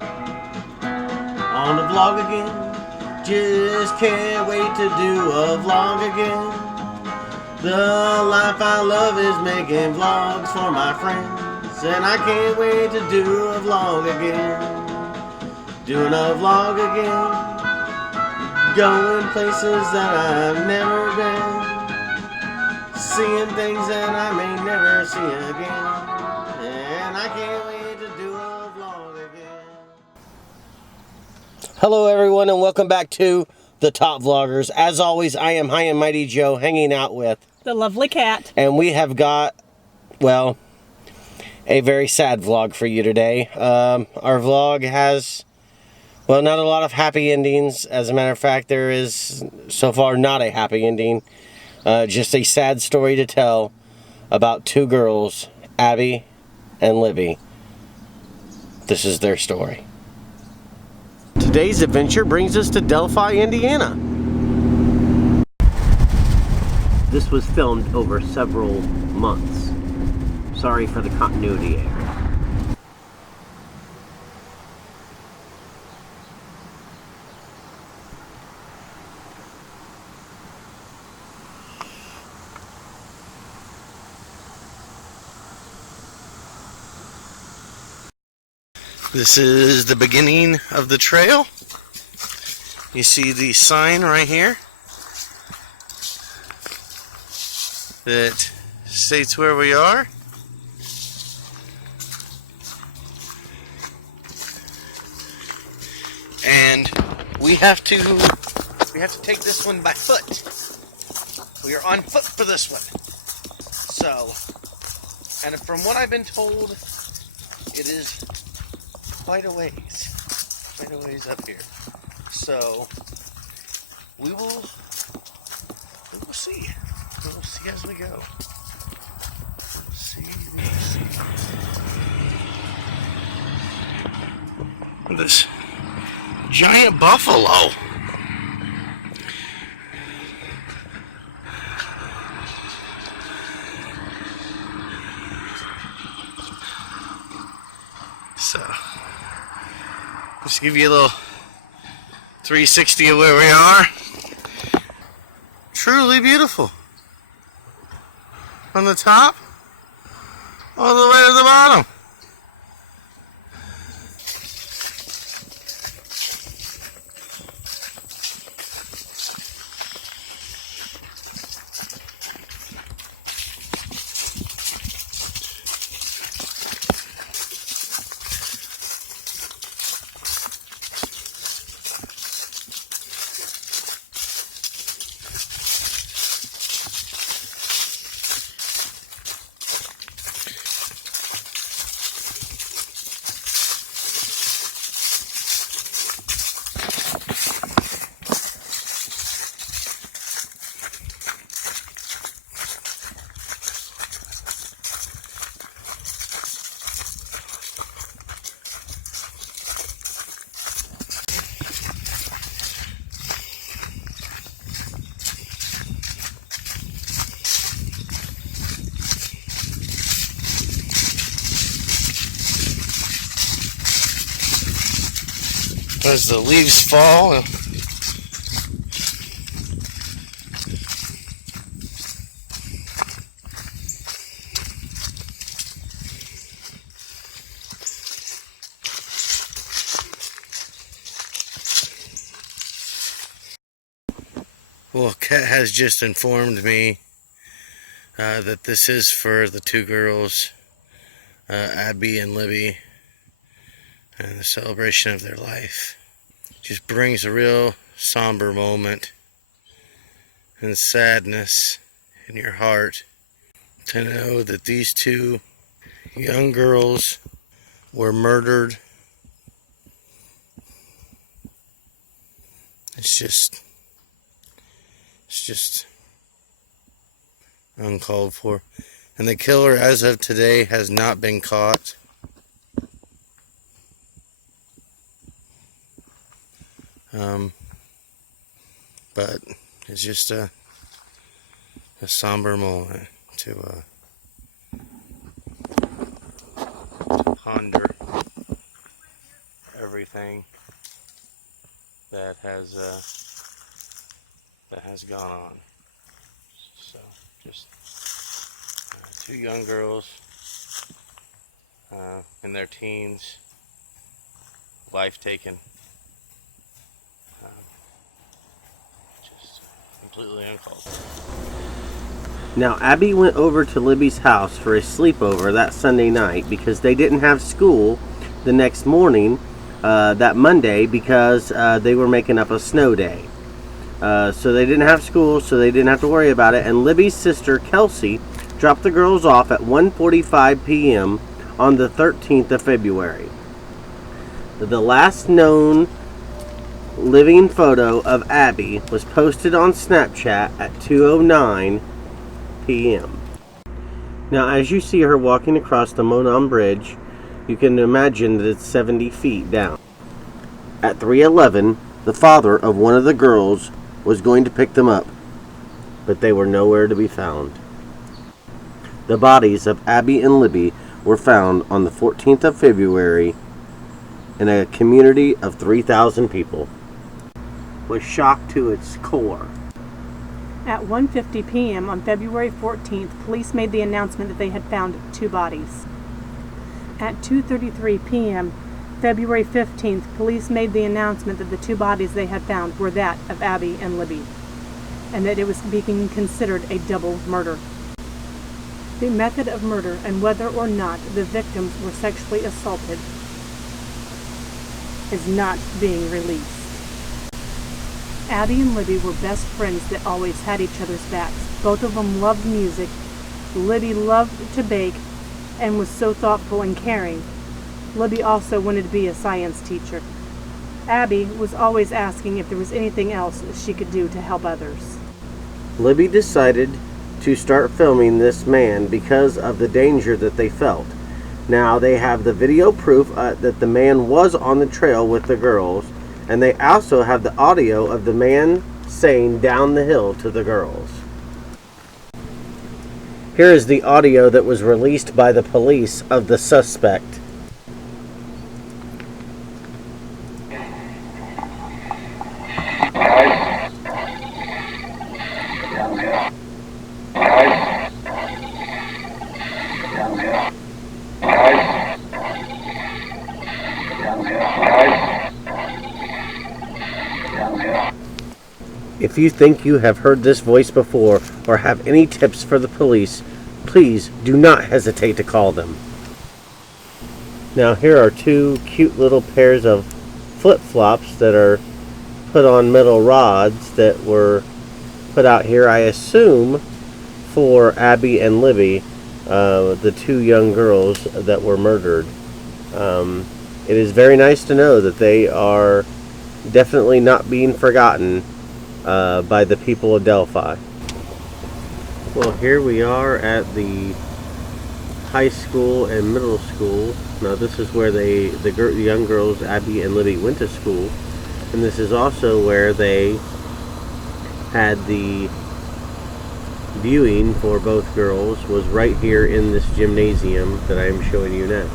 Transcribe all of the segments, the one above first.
On the vlog again. Just can't wait to do a vlog again. The life I love is making vlogs for my friends, and I can't wait to do a vlog again. Doing a vlog again. Going places that I've never been. Seeing things that I may never see again. And I can't wait to do a vlog again. Hello everyone and welcome back to the Top Vloggers. As always, I am High and Mighty Joe hanging out with the lovely cat. And we have got, well, a very sad vlog for you today. Our vlog has, well, not a lot of happy endings. As a matter of fact, there is so far not a happy ending. Just a sad story to tell about two girls, Abby and Libby. This is their story. Today's adventure brings us to Delphi, Indiana. This was filmed over several months. Sorry for the continuity error. This is the beginning of the trail. You see the sign right here that states where we are. And we have to take this one by foot. We are on foot for this one. So, and from what I've been told, it is quite a ways up here. So we will see. We will see as we go. We'll see. This giant buffalo. So, just give you a little 360 of where we are. Truly beautiful. From the top all the way to the bottom. As the leaves fall, well, Kat has just informed me that this is for the two girls, Abby and Libby, and the celebration of their life. Just brings a real somber moment and sadness in your heart to know that these two young girls were murdered. It's just uncalled for. And the killer, as of today, has not been caught. But it's just a somber moment to ponder everything that has gone on. So just two young girls in their teens, life taken, just completely uncalled for. Now, Abby went over to Libby's house for a sleepover that Sunday night because they didn't have school the next morning, that Monday, because they were making up a snow day. So they didn't have school, so they didn't have to worry about it. And Libby's sister, Kelsey, dropped the girls off at 1:45 p.m. on the 13th of February. The last known living photo of Abby was posted on Snapchat at 2:09 p.m. Now, as you see her walking across the Monon Bridge, you can imagine that it's 70 feet down. At 3:11, the father of one of the girls was going to pick them up, but they were nowhere to be found. The bodies of Abby and Libby were found on the 14th of February in a community of 3,000 people. Was shocked to its core. At 1:50 p.m. on February 14th, police made the announcement that they had found two bodies. At 2:33 p.m., February 15th, police made the announcement that the two bodies they had found were that of Abby and Libby, and that it was being considered a double murder. The method of murder and whether or not the victims were sexually assaulted is not being released. Abby and Libby were best friends that always had each other's backs. Both of them loved music. Libby loved to bake and was so thoughtful and caring. Libby also wanted to be a science teacher. Abby was always asking if there was anything else she could do to help others. Libby decided to start filming this man because of the danger that they felt. Now they have the video proof that the man was on the trail with the girls, and they also have the audio of the man saying down the hill to the girls. Here is the audio that was released by the police of the suspect. If you think you have heard this voice before or have any tips for the police, please do not hesitate to call them. Now here are two cute little pairs of flip-flops that are put on metal rods that were put out here, I assume, for Abby and Libby, the two young girls that were murdered. It is very nice to know that they are definitely not being forgotten by the people of Delphi. Well, here we are at the high school and middle school. Now this is where the young girls, Abby and Libby, went to school. And this is also where they had the viewing for both girls, was right here in this gymnasium that I am showing you now.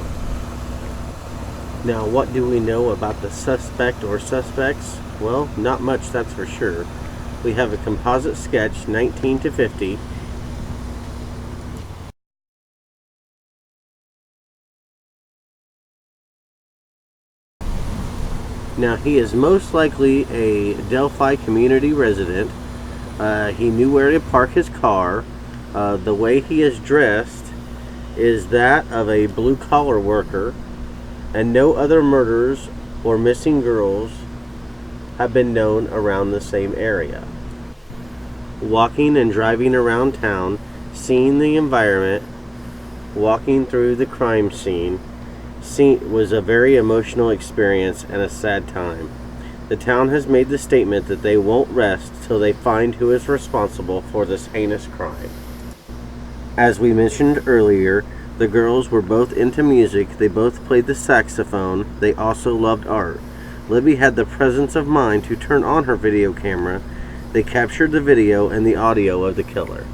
Now, what do we know about the suspect or suspects? Well, not much, that's for sure. We have a composite sketch, 19 to 50. Now, he is most likely a Delphi community resident. He knew where to park his car. The way he is dressed is that of a blue-collar worker, and no other murders or missing girls have been known around the same area. Walking and driving around town, seeing the environment, walking through the crime scene, was a very emotional experience and a sad time. The town has made the statement that they won't rest till they find who is responsible for this heinous crime. As we mentioned earlier, the girls were both into music. They both played the saxophone. They also loved art. Libby had the presence of mind to turn on her video camera. They captured the video and the audio of the killer.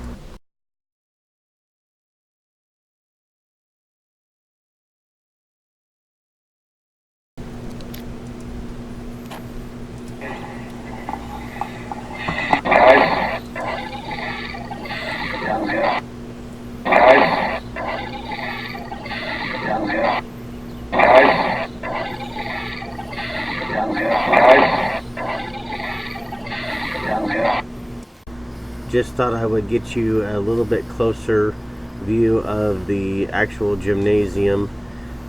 just thought I would get you a little bit closer view of the actual gymnasium.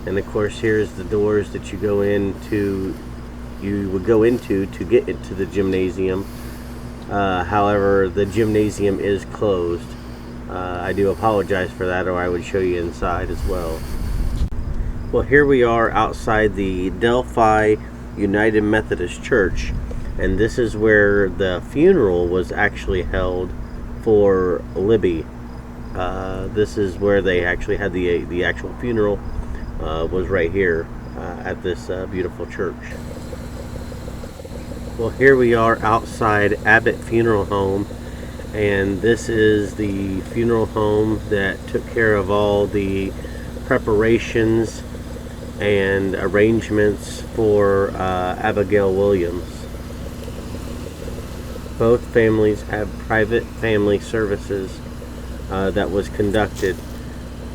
And of course, here's the doors that you would go into to get into the gymnasium. However, the gymnasium is closed. I do apologize for that, or I would show you inside as well. Well, here we are outside the Delphi United Methodist Church, and this is where the funeral was actually held for Libby. This is where they actually had the actual funeral, was right here at this beautiful church. Well, here we are outside Abbott Funeral Home, and this is the funeral home that took care of all the preparations and arrangements for Abigail Williams. Both families have private family services that was conducted.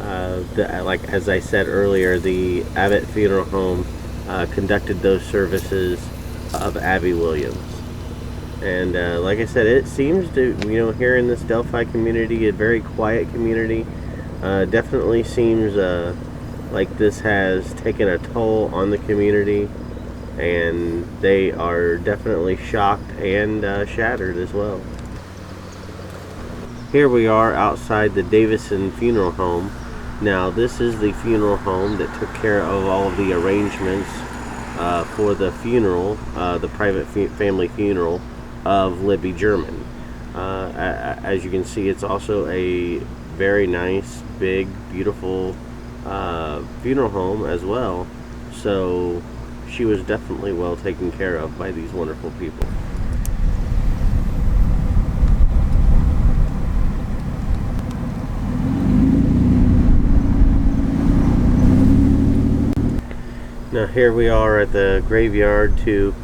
Like as I said earlier, the Abbott Funeral Home conducted those services of Abby Williams. And like I said, it seems to, here in this Delphi community, a very quiet community, definitely seems like this has taken a toll on the community, and they are definitely shocked and shattered as well. Here we are outside the Davison Funeral Home. Now, this is the funeral home that took care of all of the arrangements for the funeral, the private family funeral of Libby German. As you can see, it's also a very nice, big, beautiful funeral home as well. So she was definitely well taken care of by these wonderful people. Now here we are at the graveyard to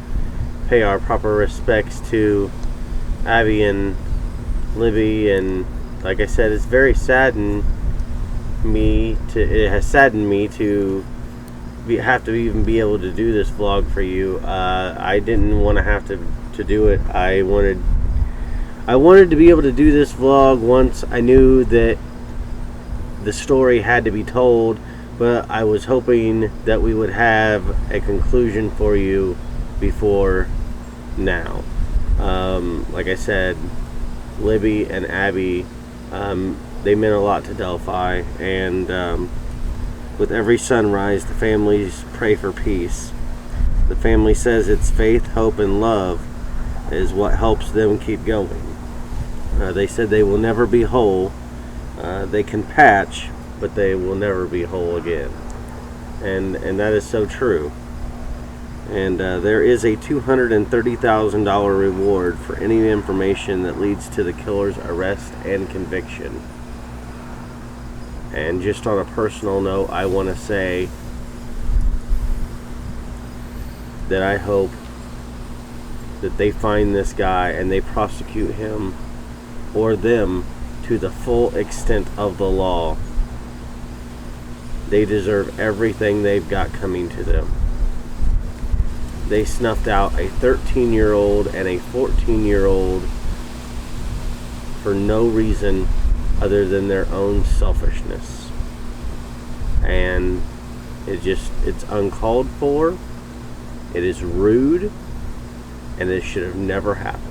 pay our proper respects to Abby and Libby, and like I said, it has saddened me to have to even be able to do this vlog for you. I didn't want to have to do it. I wanted to be able to do this vlog once I knew that the story had to be told, but I was hoping that we would have a conclusion for you before now. Like I said, Libby and Abby, they meant a lot to Delphi, and with every sunrise, the families pray for peace. The family says it's faith, hope, and love is what helps them keep going. They said they will never be whole. They can patch, but they will never be whole again. And that is so true. And there is a $230,000 reward for any information that leads to the killer's arrest and conviction. And just on a personal note, I want to say that I hope that they find this guy and they prosecute him or them to the full extent of the law. They deserve everything they've got coming to them. They snuffed out a 13-year-old and a 14-year-old for no reason other than their own selfishness. And it's uncalled for, it is rude, and it should have never happened.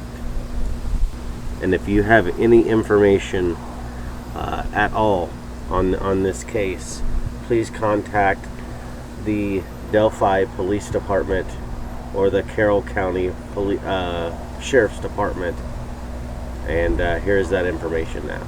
And if you have any information at all on this case, please contact the Delphi Police Department or the Carroll County Sheriff's Department. And here's that information now.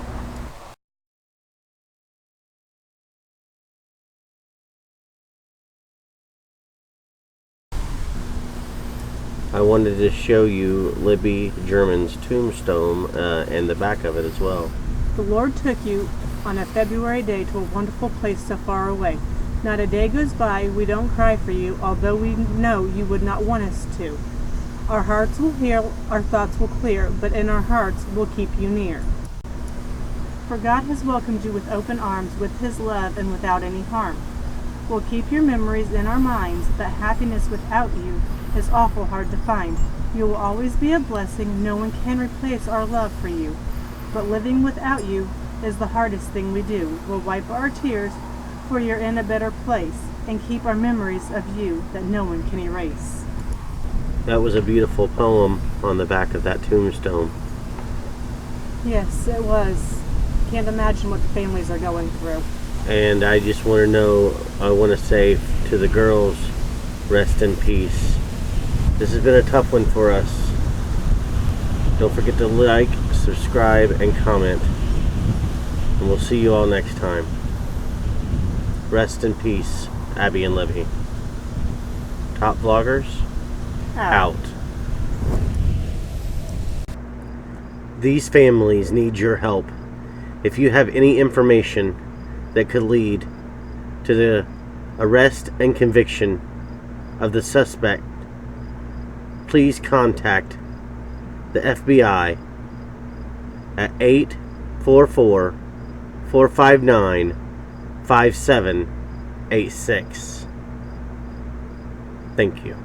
I wanted to show you Libby German's tombstone and the back of it as well. The Lord took you on a February day to a wonderful place so far away. Not a day goes by we don't cry for you, although we know you would not want us to. Our hearts will heal, our thoughts will clear, but in our hearts we'll keep you near. For God has welcomed you with open arms, with His love and without any harm. We'll keep your memories in our minds, but happiness without you is awful hard to find. You will always be a blessing, no one can replace our love for you. but living without you is the hardest thing we do. We'll wipe our tears, for you're in a better place, and keep our memories of you that no one can erase. That was a beautiful poem on the back of that tombstone. Yes, it was. Can't imagine what the families are going through. And I just want to say to the girls, rest in peace. This has been a tough one for us. Don't forget to like, subscribe, and comment. And we'll see you all next time. Rest in peace, Abby and Libby. Top Vloggers, out. These families need your help. If you have any information that could lead to the arrest and conviction of the suspect, please contact the FBI at 844-459-5786. Thank you.